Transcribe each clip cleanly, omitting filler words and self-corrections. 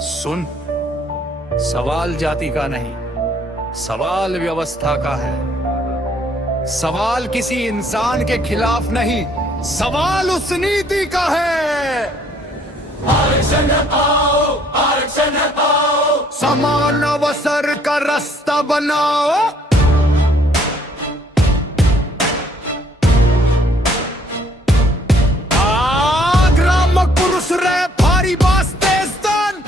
सुन, सवाल जाति का नहीं, सवाल व्यवस्था का है। सवाल किसी इंसान के खिलाफ नहीं, सवाल उस नीति का है। आरक्षण आओ, आरक्षण आओ, समान अवसर का रास्ता बनाओ। ग्राम पुरुष रे भारी बास तेज तन।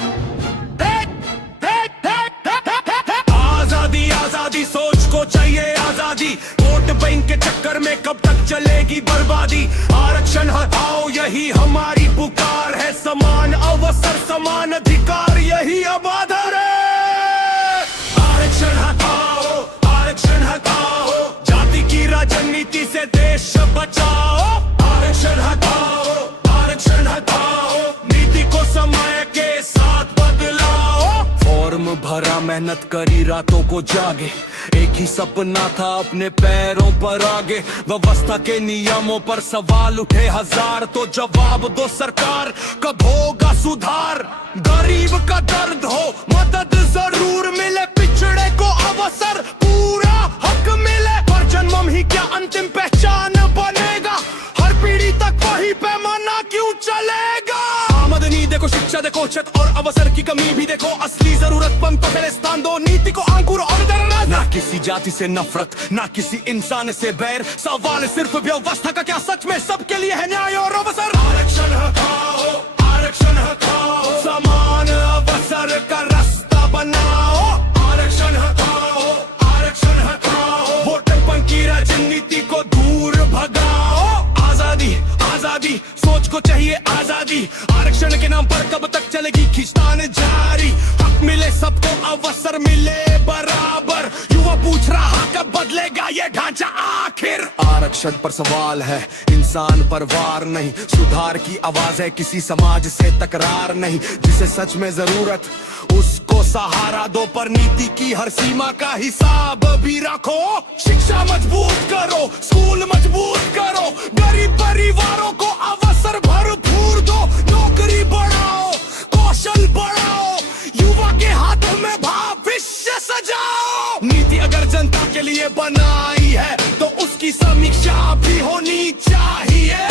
आजादी आजादी, सोच को चाहिए आजादी। वोट बैंक के चक्कर में कब तक चलेगी बर्बादी। आरक्षण हटाओ, यही हमारी पुकार है। समान अवसर, समान अधिकार, यही अब आधार है। आरक्षण हटाओ, आरक्षण हटाओ, जाति की राजनीति से देश बचाओ। आरक्षण हटाओ, आरक्षण हटाओ, नीति को समय के साथ बदलाओ। फॉर्म भरा, मेहनत करी, रातों को जागे, एक ही सपना था अपने पैरों पर आगे। व्यवस्था के नियमों पर सवाल उठे हजार, तो जवाब दो सरकार, कब होगा सुधार। गरीब का दर्द हो, मदद जरूर मिले, पिछड़े को अवसर, पूरा हक मिले। पर जन्म ही क्या अंतिम पहचान बनेगा, हर पीढ़ी तक वही पैमाना क्यों चलेगा। आमदनी देखो, शिक्षा देखो, छत और अवसर की कमी भी देखो। असली जरूरत पर पहले स्थान दो, नीति को अंकुर और दरअसल। ना किसी जाति से नफरत, ना किसी इंसान से बैर, सवाल सिर्फ व्यवस्था का क्या सच में सबके लिए है न्याय और अवसर। आरक्षण हटाओ, आरक्षण हटाओ, समान अवसर का रास्ता बनाओ। आरक्षण हटाओ, आरक्षण हटाओ, वोट बैंक की राजनीति को दूर भगाओ। आजादी आजादी, सोच को चाहिए आजादी। आरक्षण के नाम पर कब तक चलेगी खींचतान जारी। हक मिले सबको, अवसर मिले बराबर। युवा पूछ रहा कब बदलेगा ये ढांचा आखिर। आरक्षण पर सवाल है, इंसान पर वार नहीं। सुधार की आवाज है, किसी समाज से तकरार नहीं। जिसे सच में जरूरत उसको सहारा दो, पर नीति की हर सीमा का हिसाब भी रखो। शिक्षा मजबूत करो, स्कूल मजबूत करो, गरीब परिवारों को अवसर भरपूर दो। नौकरी बढ़ाओ, कौशल बढ़ाओ, युवा के हाथों में भविष्य सजाओ। नीति अगर जनता के लिए बनाई है, तो उसकी समीक्षा भी होनी चाहिए।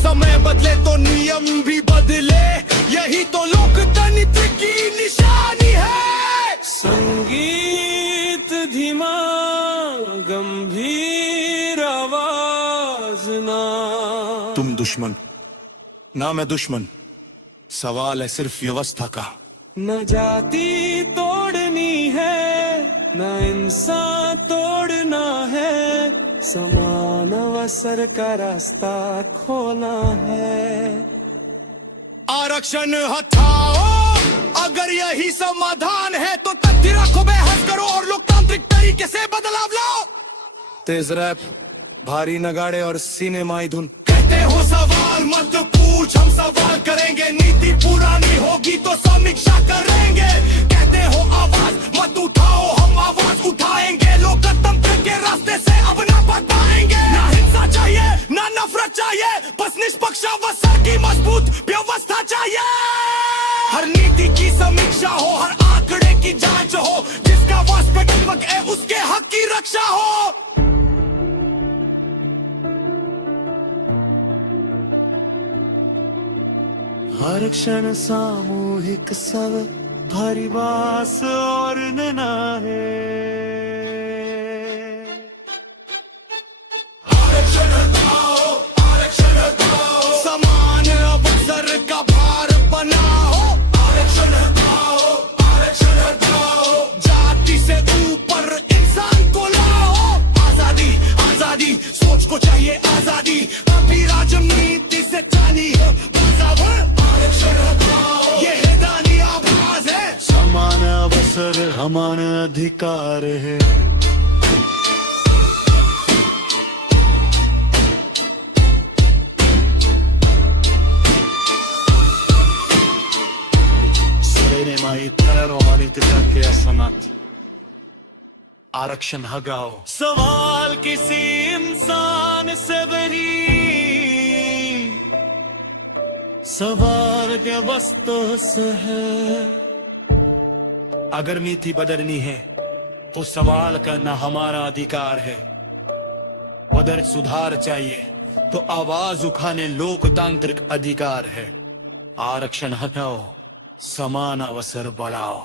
समय बदले तो नियम भी बदले, यही तो लोकतंत्र की निशानी है। संगीत धीमा, गंभीर आवाज ना। तुम दुश्मन, ना मैं दुश्मन, सवाल है सिर्फ व्यवस्था का। न जाति तोड़नी है, न इंसान तोड़ना है, समान अवसर का रास्ता खोना है। आरक्षण हटाओ, अगर यही समाधान है तो तथ्य रखो, बेहद करो और लोकतांत्रिक तरीके से बदलाव लाओ। तेज रैप, भारी नगाड़े और सिनेमाई धुन। कहते हो सवाल मत पूछ, हम सवाल करेंगे। नीति पुरानी होगी तो समीक्षा करेंगे। कहते हो आवाज मत उठाओ, हम आवाज उठाएंगे। लोकतंत्र के रास्ते से अब ना बताएंगे। ना हिंसा चाहिए, ना नफरत चाहिए, बस निष्पक्ष अवसर की मजबूत व्यवस्था चाहिए। हर नीति की समीक्षा हो, हर आंकड़े की जांच हो, जिसका वास्तविक है उसके हक की रक्षा हो। आरक्षण सामूहिक सब, भारी बास और नैना है। आरक्षण हटाओ, आरक्षण हटाओ, समान अवसर का भार बनाओ। आरक्षण हटाओ, आरक्षण हटाओ, जाति से ऊपर इंसान को लाओ। आजादी आजादी, सोच को चाहिए आजादी। अभी राजनीति से जानी है ये हैदानी आवाज है। समान अवसर समान अधिकार है। आरक्षण हगाओ, सवाल किसी इंसान से बरी, सवाल व्यवस्था से है। अगर नीति बदलनी है तो सवाल करना हमारा अधिकार है। अगर सुधार चाहिए तो आवाज उठाने लोकतांत्रिक अधिकार है। आरक्षण हटाओ, समान अवसर बढ़ाओ।